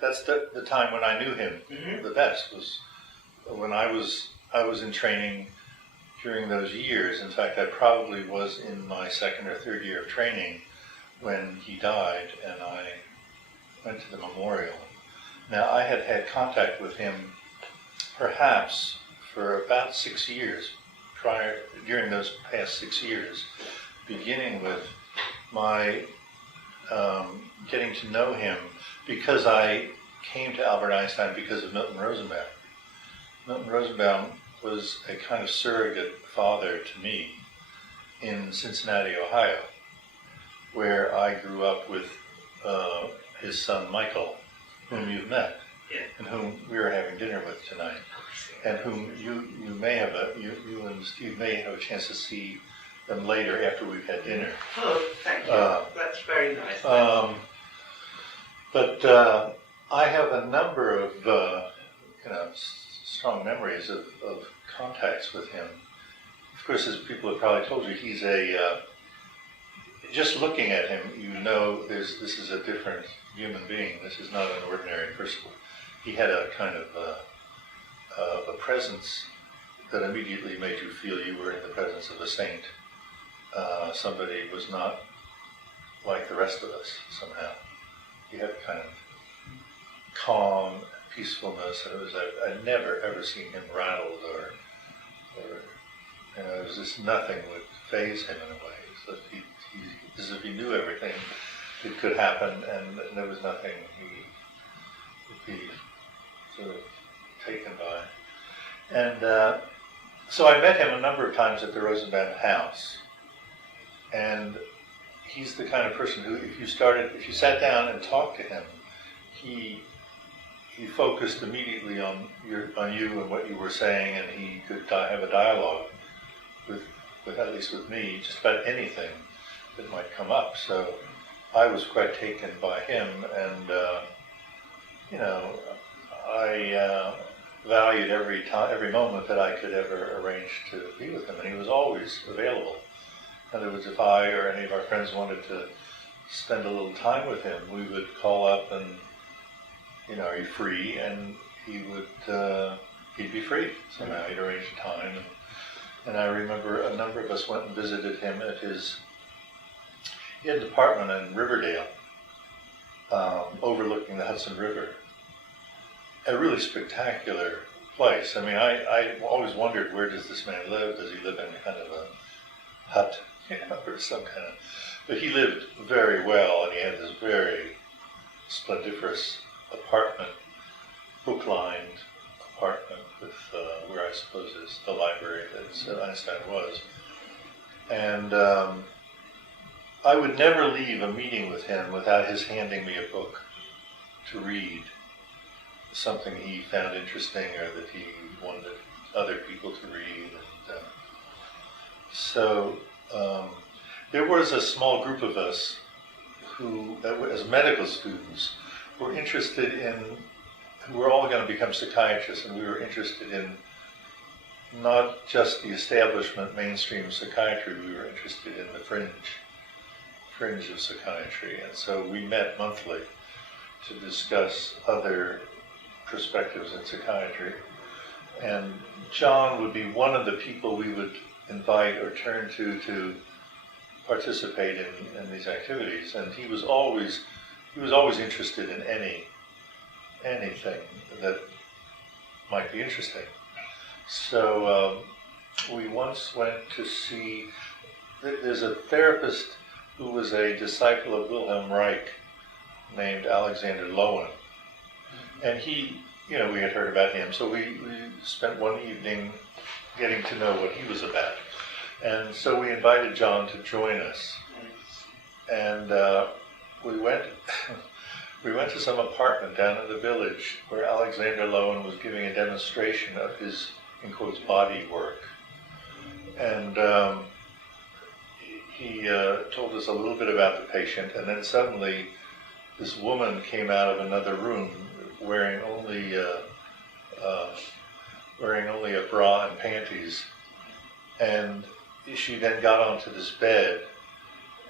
that's the time when I knew him the best, was when I was in training during those years. In fact, I probably was in my second or third year of training when he died, and I went to the memorial. Now, I had had contact with him perhaps for about 6 years during those past 6 years, beginning with my getting to know him, because I came to Albert Einstein because of Milton Rosenbaum. Milton Rosenbaum was a kind of surrogate father to me in Cincinnati, Ohio, where I grew up with his son Michael, whom you've met, and whom we are having dinner with tonight, and whom you and Steve may have a chance to see them later after we've had dinner. Oh, thank you. That's very nice. But I have a number of strong memories of contacts with him. Of course, as people have probably told you, he's just looking at him, you know this is a different human being. This is not an ordinary person. He had a kind of a presence that immediately made you feel you were in the presence of a saint. Somebody was not like the rest of us somehow. He had kind of calm peacefulness, and I'd never ever seen him rattled or it was just nothing would faze him in a way. So as if he knew everything that could happen, and there was nothing he would be sort of taken by. And so I met him a number of times at the Rosenbaum house, and he's the kind of person who, if you sat down and talked to him, he focused immediately on you and what you were saying, and he could have a dialogue with at least with me, just about anything that might come up. So I was quite taken by him, and I valued every moment that I could ever arrange to be with him, and he was always available. In other words, if I or any of our friends wanted to spend a little time with him, we would call up and, are you free? And he'd be free somehow. He'd arrange a time. And I remember a number of us went and visited him at he had an apartment in Riverdale, overlooking the Hudson River. A really spectacular place. I mean, I always wondered, where does this man live? Does he live in kind of a hut, or some kind of... But he lived very well, and he had this very splendiferous apartment, book-lined apartment with where I suppose is the library that Einstein was. And I would never leave a meeting with him without his handing me a book to read, something he found interesting or that he wanted other people to read. And, so there was a small group of us who, as medical students, were interested in, who were all going to become psychiatrists, and we were interested in not just the establishment mainstream psychiatry, we were interested in the fringe of psychiatry. And so we met monthly to discuss other perspectives in psychiatry. And John would be one of the people we would invite or turn to participate in these activities. And he was always interested in anything that might be interesting. So we once went to see, there's a therapist who was a disciple of Wilhelm Reich named Alexander Lowen. And he, we had heard about him, so we spent one evening getting to know what he was about. And so we invited John to join us. And we went to some apartment down in the village where Alexander Lowen was giving a demonstration of his, in quotes, body work. And he told us a little bit about the patient, and then suddenly this woman came out of another room wearing only a bra and panties, and she then got onto this bed,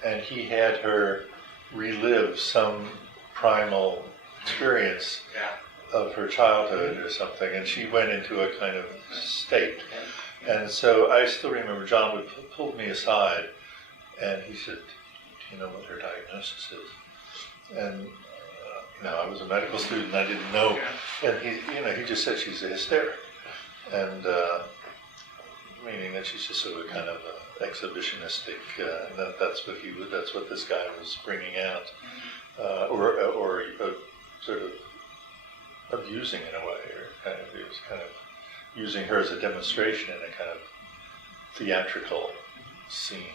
and he had her relive some primal experience Yeah. of her childhood or something, and she went into a kind of state. And so I still remember John would pull me aside, and he said, "Do you know what her diagnosis is?" And I was a medical student, I didn't know, and he just said she's a hysteric, and meaning that she's just sort of kind of exhibitionistic, and that's what this guy was bringing out, or sort of abusing in a way, or he was kind of using her as a demonstration in a kind of theatrical scene.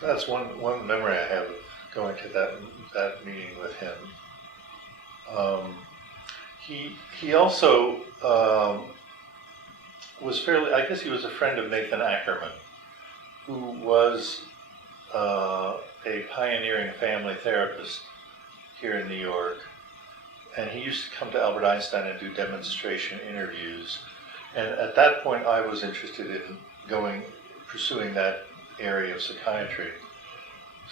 That's one memory I have of going to that meeting with him. He also was I guess he was a friend of Nathan Ackerman, who was a pioneering family therapist here in New York. And he used to come to Albert Einstein and do demonstration interviews. And at that point, I was interested in pursuing that area of psychiatry.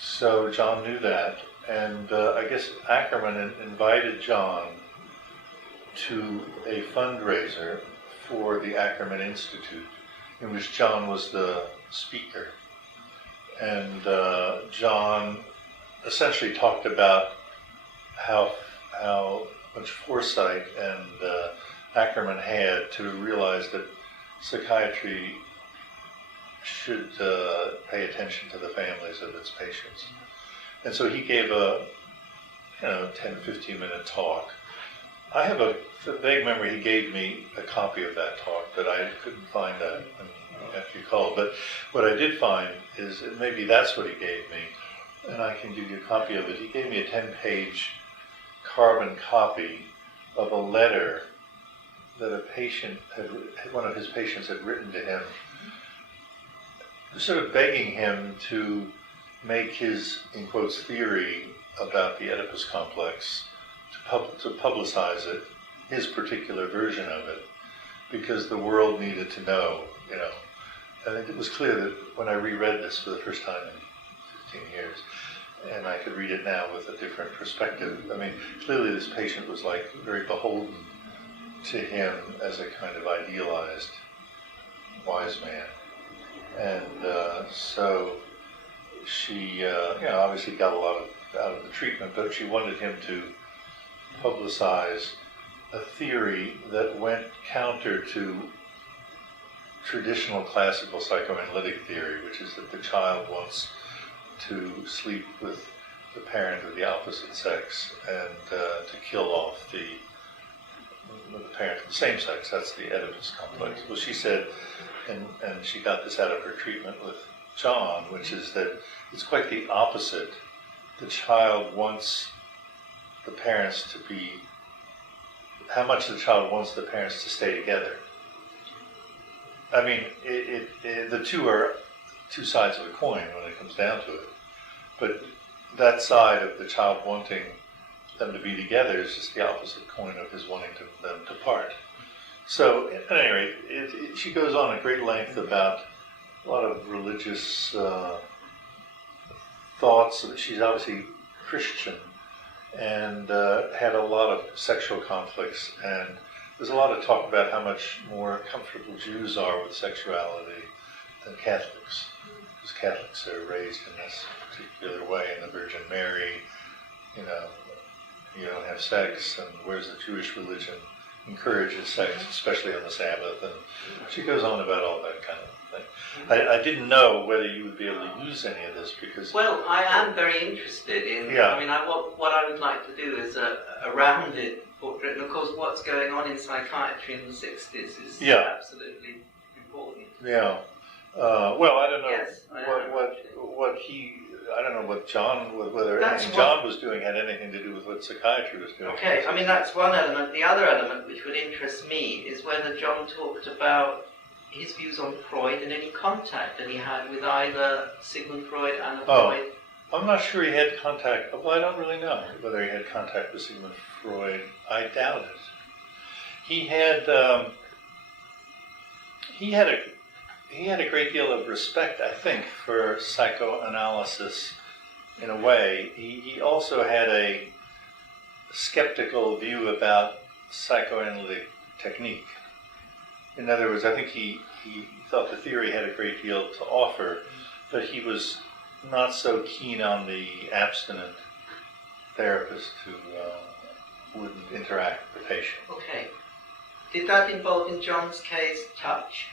So John knew that. And I guess Ackerman invited John to a fundraiser for the Ackerman Institute, in which John was the speaker. And John essentially talked about how much foresight and Ackerman had to realize that psychiatry should pay attention to the families of its patients. And so he gave a 10, 15-minute talk. I have a vague memory he gave me a copy of that talk, but I couldn't find that after you called. But what I did find is, and maybe that's what he gave me, and I can give you a copy of it. He gave me a 10-page carbon copy of a letter that one of his patients had written to him, sort of begging him to make his, in quotes, theory about the Oedipus complex, to publicize it, his particular version of it, because the world needed to know, I think it was clear that when I reread this for the first time in 15 years, and I could read it now with a different perspective. I mean, clearly this patient was like very beholden to him as a kind of idealized wise man. And so she, obviously got a lot out of the treatment, but she wanted him to publicize a theory that went counter to traditional classical psychoanalytic theory, which is that the child wants to sleep with the parent of the opposite sex and to kill off the parent of the same sex. That's the Oedipus complex. Well, she said, and she got this out of her treatment with John, which is that it's quite the opposite. The child wants the parents to be, how much the child wants the parents to stay together. I mean, the two are two sides of a coin when it comes down to it. But that side of the child wanting them to be together is just the opposite coin of his wanting them to part. So, at any rate, she goes on at great length about a lot of religious thoughts. She's obviously Christian and had a lot of sexual conflicts. And there's a lot of talk about how much more comfortable Jews are with sexuality than Catholics. Because Catholics are raised in this particular way, in the Virgin Mary, you don't have sex, and whereas the Jewish religion encourages sex, especially on the Sabbath, and she goes on about all that kind of thing. I didn't know whether you would be able to use any of this because... Well, I am very interested in, what I would like to do is a rounded portrait, and of course what's going on in psychiatry in the 60s is absolutely important. Yeah. Well, I don't know Yes, I don't know what John, whether anything John was doing had anything to do with what psychiatry was doing. Okay, I mean that's one element. The other element which would interest me is whether John talked about his views on Freud and any contact that he had with either Sigmund Freud and Freud. I'm not sure he had contact. Well, I don't really know whether he had contact with Sigmund Freud. I doubt it. He had a great deal of respect, I think, for psychoanalysis in a way. He also had skeptical view about psychoanalytic technique. In other words, I think he thought the theory had a great deal to offer, but he was not so keen on the abstinent therapist who wouldn't interact with the patient. Okay. Did that involve, in John's case, touch?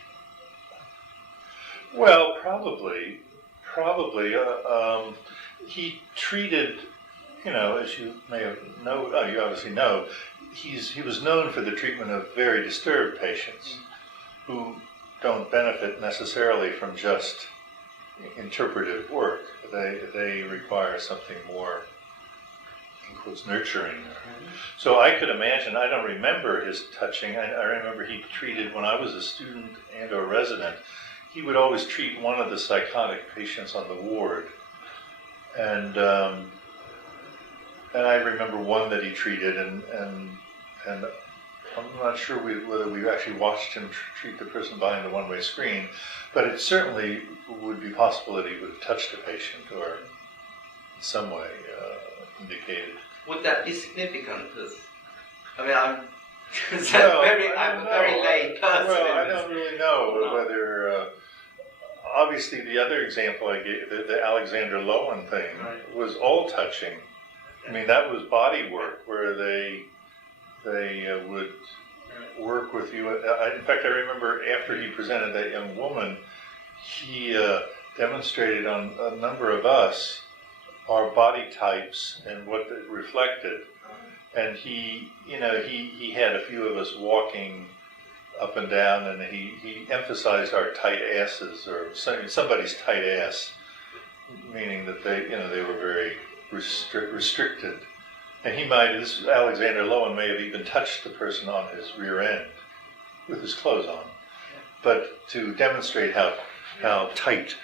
Well, probably. He treated, as you may have you obviously know, he was known for the treatment of very disturbed patients who don't benefit necessarily from just interpretive work. They require something more, in quotes, nurturing. So I could imagine, I don't remember his touching. I remember he treated, when I was a student and or resident, he would always treat one of the psychotic patients on the ward. And I remember one that he treated, and I'm not sure whether we actually watched him treat the person behind the one-way screen, but it certainly would be possible that he would have touched a patient or in some way indicated. Would that be significant? I'm a very lay person. Well, I don't really know whether. Obviously, the other example I gave, the Alexander Lowen thing, was all touching. I mean, that was body work where they would work with you. In fact, I remember after he presented that young woman, he demonstrated on a number of us our body types and what it reflected. And he had a few of us walking up and down, and he emphasized our tight asses, or somebody's tight ass, meaning that they were very restricted. And Alexander Lowen may have even touched the person on his rear end with his clothes on. But to demonstrate how tight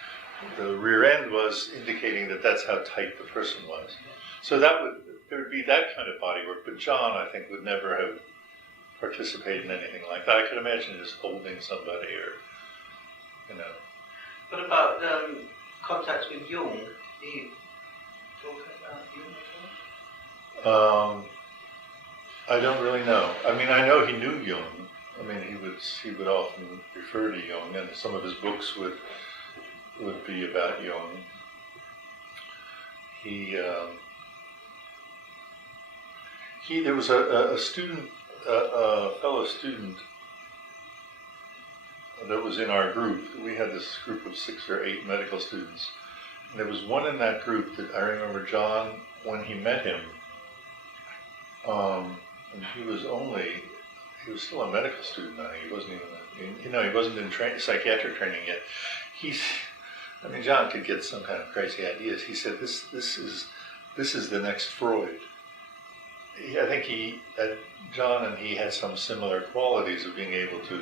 the rear end was, indicating that that's how tight the person was. So there would be that kind of body work, but John, I think, would never have participated in anything like that. I could imagine just holding somebody or, What about contacts with Jung? Did he talk about Jung at all? I don't really know. I mean, I know he knew Jung. I mean, he would often refer to Jung, and some of his books would be about Jung. There was a student, a fellow student that was in our group. We had this group of 6 or 8 medical students, and there was one in that group that I remember John, when he met him, and he was still a medical student now. He wasn't even, he wasn't in psychiatric training yet. John could get some kind of crazy ideas. He said, this is the next Freud. I think John and he had some similar qualities of being able to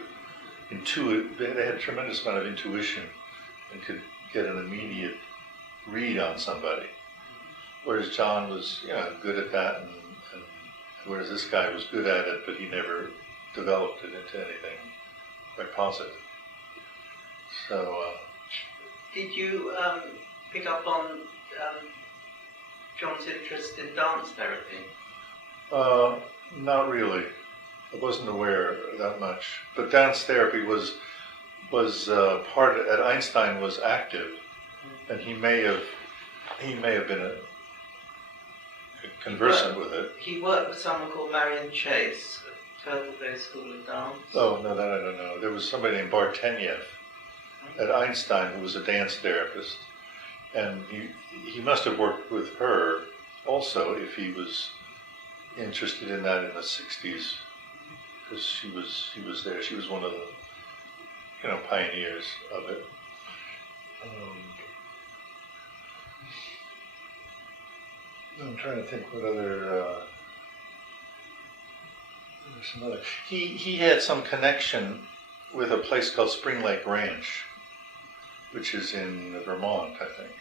intuit. They had a tremendous amount of intuition and could get an immediate read on somebody. Whereas John was, good at that, and whereas this guy was good at it, but he never developed it into anything quite positive. So. Did you pick up on John's interest in dance therapy? Not really. I wasn't aware that much. But dance therapy was at Einstein was active, and he may have been conversant with it. He worked with someone called Marion Chase at Turtle Bay School of Dance. Oh no, that I don't know. There was somebody named Barteniev at Einstein who was a dance therapist, and he must have worked with her also if he was interested in that in the 60s, because she was there. She was one of the pioneers of it. I'm trying to think what other. Some other. He had some connection with a place called Spring Lake Ranch, which is in Vermont, I think.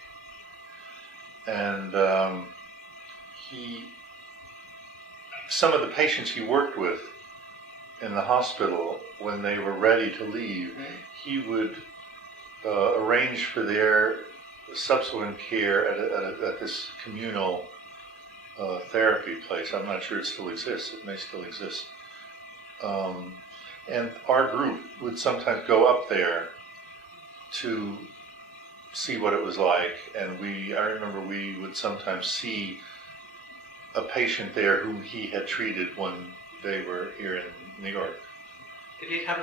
And some of the patients he worked with in the hospital, when they were ready to leave, he would arrange for their subsequent care at this communal therapy place. I'm not sure it still exists. It may still exist. And our group would sometimes go up there to see what it was like. And I remember we would sometimes see a patient there whom he had treated when they were here in New York. Did he have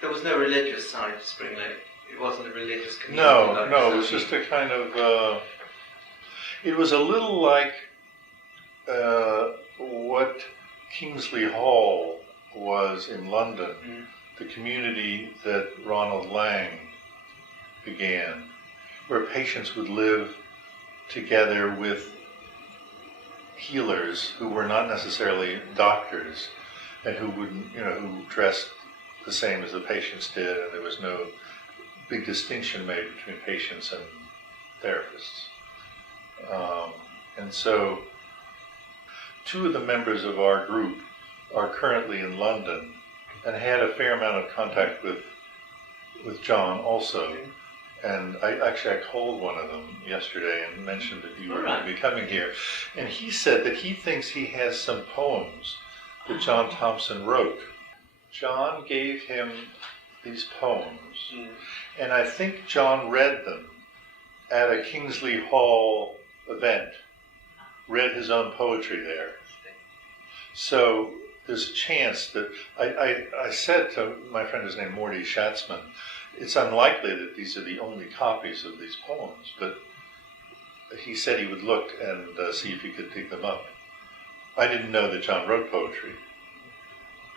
there was no religious side to Spring Lake? It wasn't a religious community? No, it was just a kind of, it was a little like what Kingsley Hall was in London, the community that Ronald Lang began, where patients would live together with healers who were not necessarily doctors and who who dressed the same as the patients did, and there was no big distinction made between patients and therapists. And so 2 of the members of our group are currently in London and had a fair amount of contact with John also. And I called one of them yesterday and mentioned that you were going to be coming here. And he said that he thinks he has some poems that John Thompson wrote. John gave him these poems, and I think John read them at a Kingsley Hall event, read his own poetry there. So there's a chance that, I said to my friend, his name Morty Schatzman, it's unlikely that these are the only copies of these poems, but he said he would look and see if he could dig them up. I didn't know that John wrote poetry,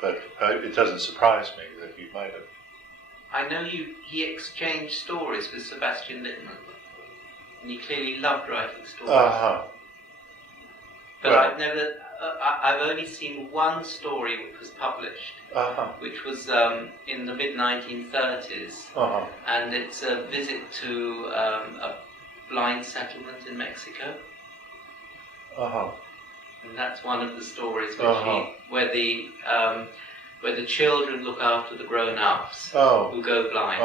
but it doesn't surprise me that he might have. I know he exchanged stories with Sebastian Littman, and he clearly loved writing stories. But right. I've only seen one story which was published, which was in the mid-1930s, and it's a visit to a blind settlement in Mexico. And that's one of the stories where the children look after the grown-ups who go blind.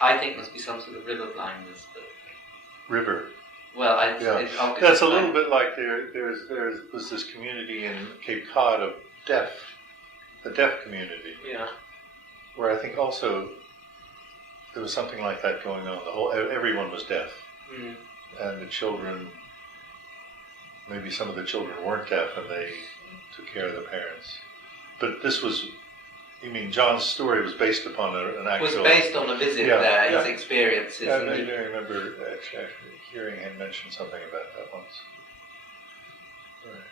I think must be some sort of river blindness. But river. Well, that's a little bit like there was this community in Cape Cod of the deaf community. Yeah. Where I think also there was something like that going on. Everyone was deaf, and the children. Maybe some of the children weren't deaf, and they took care of the parents. But this was. You mean John's story was based upon an actual... It was based on a visit there, his experiences. Yeah, I remember actually hearing him mention something about that once. Right.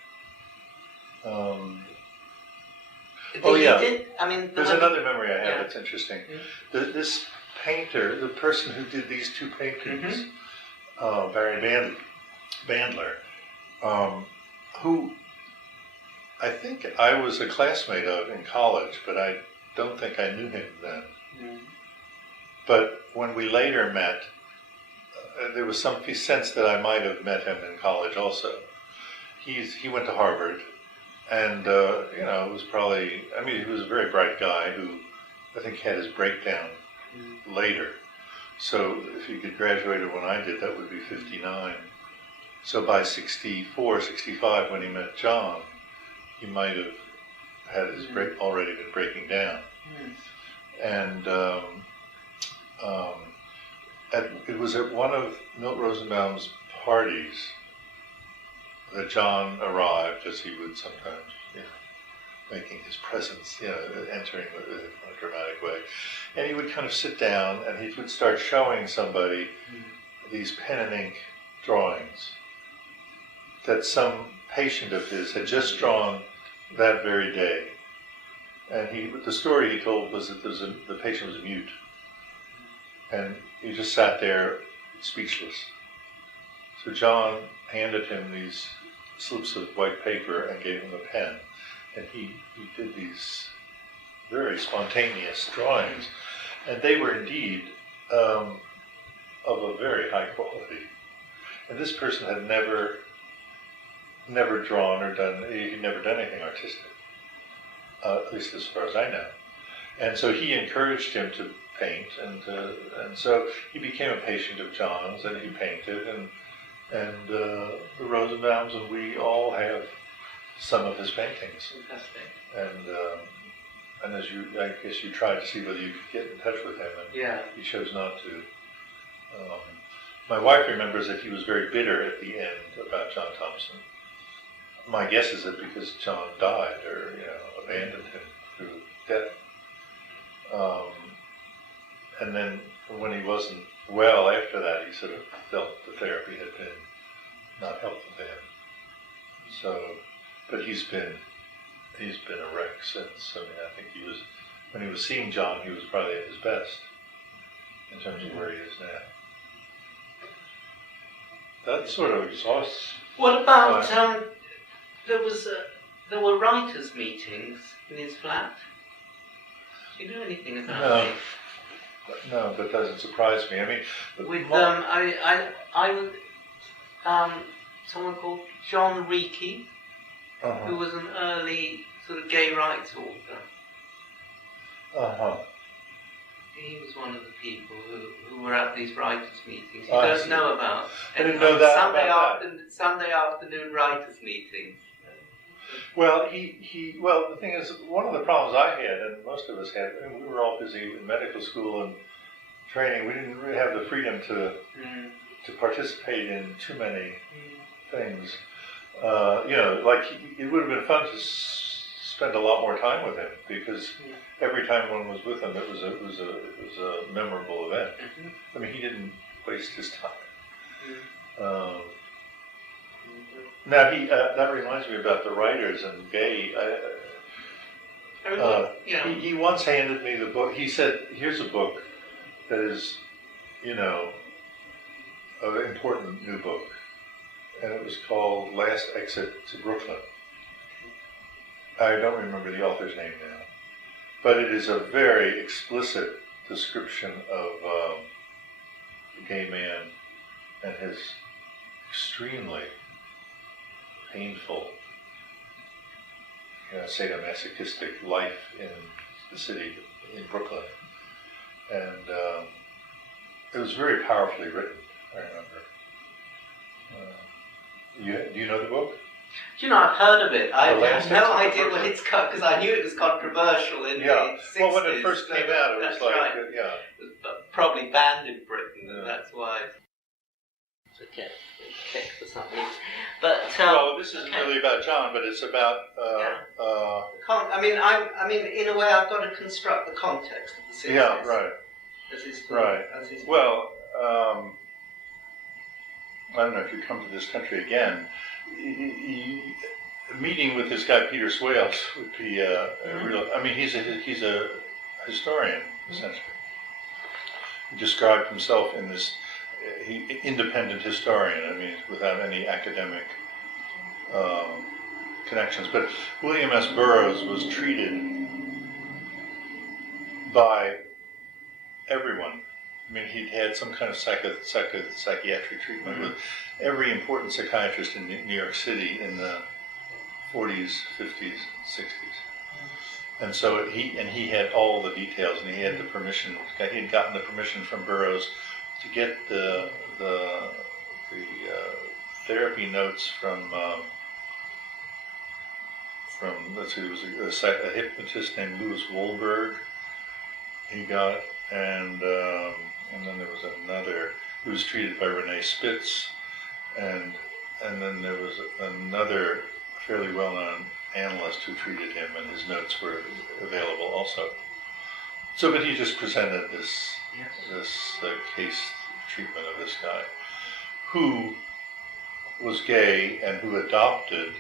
There's another memory I have that's interesting. This painter, the person who did these 2 paintings, Barry Bandler, who... I think I was a classmate of in college, but I don't think I knew him then. But when we later met, there was some sense that I might have met him in college also. He went to Harvard, and it was probably, he was a very bright guy who I think had his breakdown later. So if he could graduated when I did, that would be 59. So by 64, 65, when he met John, he might have had his already been breaking down. And it was at one of Milt Rosenbaum's parties that John arrived, as he would sometimes, making his presence, entering in a dramatic way. And he would kind of sit down and he would start showing somebody these pen and ink drawings that some patient of his had just drawn that very day. And the story he told was that the patient was mute. And he just sat there speechless. So John handed him these slips of white paper and gave him a pen. And he did these very spontaneous drawings. And they were indeed of a very high quality. And this person had never drawn or he'd never done anything artistic, at least as far as I know. And so he encouraged him to paint, and so he became a patient of John's, and he painted, and and the Rosenbaums, and we all have some of his paintings. Fantastic. And I guess you tried to see whether you could get in touch with him, and he chose not to. My wife remembers that he was very bitter at the end about John Thompson. My guess is that because John died or abandoned him through death. And then when he wasn't well after that, he sort of felt the therapy had been not helpful to him. So, but he's been a wreck since. I mean, I think when he was seeing John, he was probably at his best in terms of where he is now. That sort of exhausts. What about there were writers' meetings in his flat? Do you know anything about it? No, but doesn't surprise me. I mean, with someone called John Reiki, who was an early sort of gay rights author. He was one of the people who were at these writers' meetings. You don't know about. I didn't know that. Sunday afternoon writers' meetings. Well, the thing is, one of the problems I had, and most of us had, we were all busy in medical school and training. We didn't really have the freedom to participate in too many things. It would have been fun to spend a lot more time with him, because every time one was with him, it was a memorable event. I mean, he didn't waste his time. Now that reminds me about the writers and gay. He once handed me the book. He said, "Here's a book that is, an important new book," and it was called "Last Exit to Brooklyn." I don't remember the author's name now, but it is a very explicit description of the gay man and his extremely painful, sadomasochistic life in the city, in Brooklyn. And it was very powerfully written, I remember. Do you know the book? Do you know, I've heard of it. I have no idea what it's called, because I knew it was controversial in the 60s. Well, when it first came out, it was like, It was probably banned in Britain, and that's why. Okay, check for something. But this isn't really about John, but it's about. I mean, in a way, I've got to construct the context of the series. Yeah, right. As his well, I don't know if you come to this country again. Meeting with this guy Peter Swales would be a real. I mean, he's a historian essentially. He described himself in this. Independent historian, I mean, without any academic connections. But William S. Burroughs was treated by everyone. I mean, he'd had some kind of psychiatric treatment with every important psychiatrist in New York City in the 40s, 50s, 60s. And so he had all the details, and he had the permission. He had gotten the permission from Burroughs to get the therapy notes from let's see, it was a hypnotist named Louis Wohlberg. He got, and then there was another who was treated by Renee Spitz, and then there was another fairly well-known analyst who treated him, and his notes were available also. So, but he just presented this case treatment of this guy, who was gay and who adopted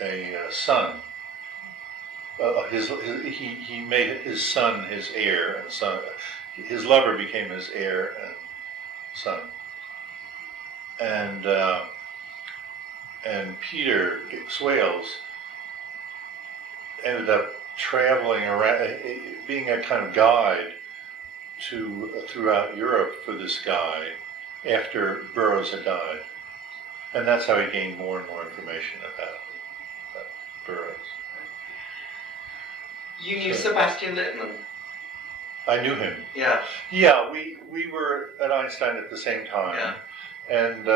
a son. He made his son his heir, and son. His lover became his heir and son. And Peter Swales ended up traveling around, being a kind of guide throughout Europe for this guy after Burroughs had died, and that's how he gained more and more information about Burroughs. You knew Sebastian Lippmann? I knew him. Yeah. Yeah, we were at Einstein at the same time, and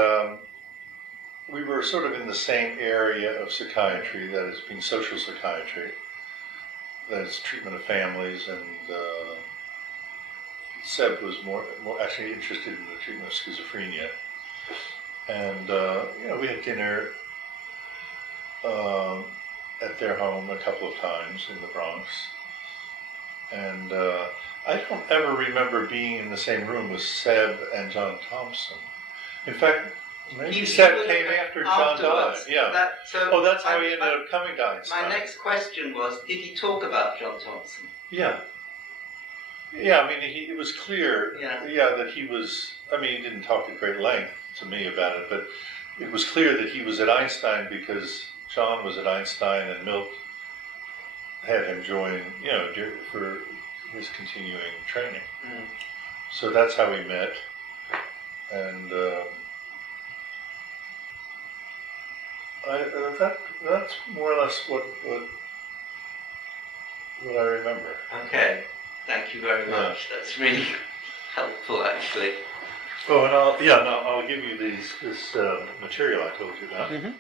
we were sort of in the same area of psychiatry, that is, being social psychiatry, that is, treatment of families, and Seb was more actually interested in the treatment of schizophrenia. And we had dinner at their home a couple of times in the Bronx. And I don't ever remember being in the same room with Seb and John Thompson. In fact, maybe Seb came after John died. Yeah. That's how he ended up coming to Einstein. My next question was, did he talk about John Thompson? Yeah. Yeah, I mean, it was clear, that he was, he didn't talk at great length to me about it, but it was clear that he was at Einstein because John was at Einstein and Milt had him join, for his continuing training. Mm. So that's how we met, and that's more or less what I remember. Okay. Thank you very much. That's really helpful, actually. Oh, and I'll give you this material I told you about. Mm-hmm.